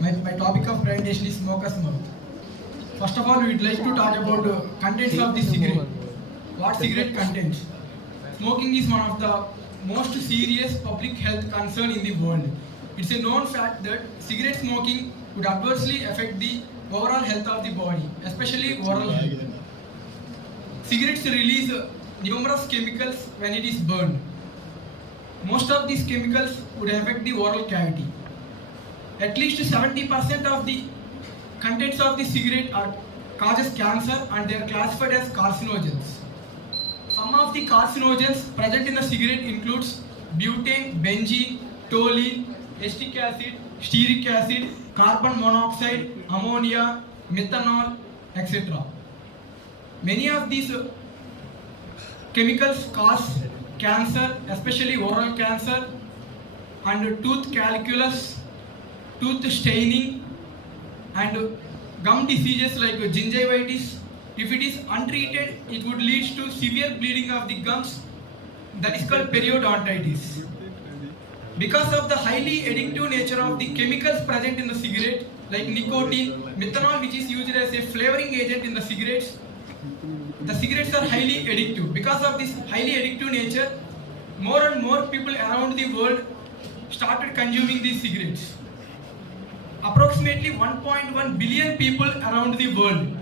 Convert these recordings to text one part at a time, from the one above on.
My topic of presentation is smoker's mouth. First of all, we would like to talk about contents of the cigarette. What cigarette contains? Smoking is one of the most serious public health concern in the world. It's a known fact that cigarette smoking would adversely affect the overall health of the body, especially oral health. Cigarettes release numerous chemicals when it is burned. Most of these chemicals would affect the oral cavity. At least 70% of the contents of the cigarette causes cancer and they are classified as carcinogens. Some of the carcinogens present in the cigarette includes butane, benzene, toluene, acetic acid, stearic acid, carbon monoxide, ammonia, methanol, etc. Many of these chemicals cause cancer, especially oral cancer, and tooth calculus, tooth staining, and gum diseases like gingivitis. If it is untreated, it would lead to severe bleeding of the gums, that is called periodontitis. Because of the highly addictive nature of the chemicals present in the cigarette, like nicotine, methanol, which is used as a flavoring agent in the cigarettes are highly addictive. Because of this highly addictive nature, more and more people around the world started consuming these cigarettes. Approximately 1.1 billion people around the world,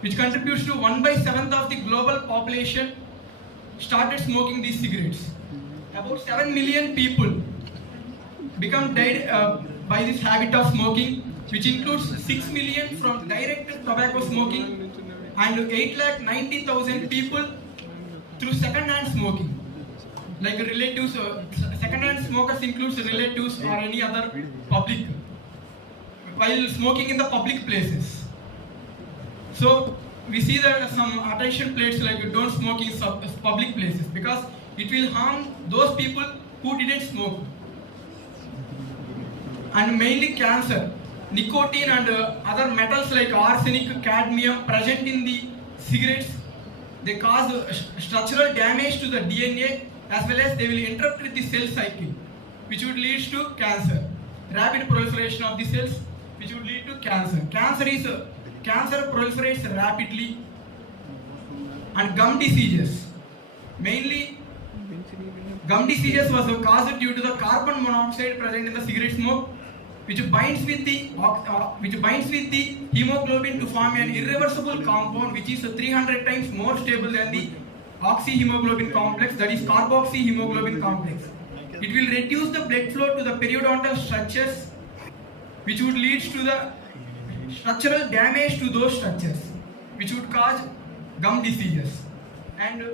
which contributes to 1/7 of the global population, started smoking these cigarettes. About 7 million people become died by this habit of smoking, which includes 6 million from direct tobacco smoking and 8,90,000 people through second-hand smoking. Like relatives, second-hand smokers includes relatives or any other public, while smoking in the public places. So we see that some attention plates like don't smoke in public places because it will harm those people who didn't smoke. And mainly cancer, nicotine and other metals like arsenic, cadmium present in the cigarettes, they cause structural damage to the DNA as well as they will interrupt with the cell cycle, which would lead to cancer. Rapid proliferation of the cells, which would lead to cancer. Cancer proliferates rapidly. And gum diseases. Mainly, gum diseases was caused due to the carbon monoxide present in the cigarette smoke, which binds with the hemoglobin to form an irreversible compound, which is 300 times more stable than the oxyhemoglobin complex, that is carboxyhemoglobin complex. It will reduce the blood flow to the periodontal structures, which would lead to the structural damage to those structures, which would cause gum diseases. And